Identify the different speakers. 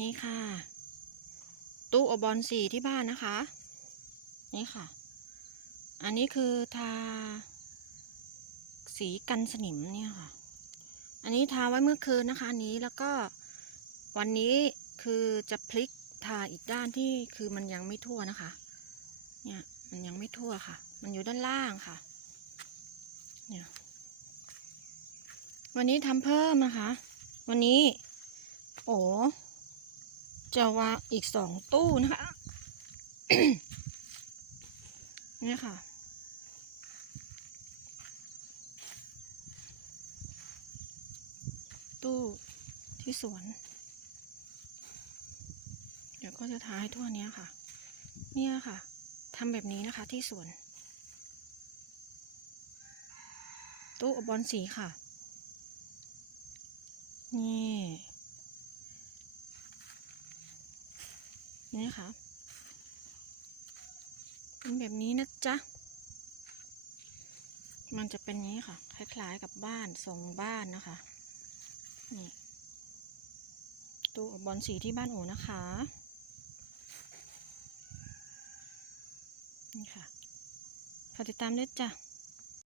Speaker 1: นี่ค่ะ ตู้อบบอลสีที่บ้านนะคะ นี่ค่ะ อันนี้คือทา สีกันสนิมเนี่ยค่ะ อันนี้ทาไว้เมื่อคืนนะคะอันนี้แล้วก็วันนี้คือจะพลิกทาอีกด้านที่คือมันยังไม่ทั่วนะคะ เนี่ยมันยังไม่ทั่วค่ะ มันอยู่ด้านล่างค่ะ เนี่ยวันนี้ทำเพิ่มนะคะ วันนี้ โอ้ จะวางอีกสองตู้นะคะนี่ค่ะ ตู้ที่สวน เดี๋ยวก็จะทาให้ทั่วเนี้ยค่ะ เนี่ยค่ะทำแบบนี้นะคะที่สวน ตู้อบบอลสีค่ะ นี่ นี่ค่ะ เป็นแบบนี้นะจ๊ะ มันจะเป็นนี้ค่ะ คล้ายๆกับบ้านทรงบ้านนะคะ นี่ตู้บบอลสีที่บ้านโอนะคะ นี่ค่ะฝากติดตามด้วยจ้ะ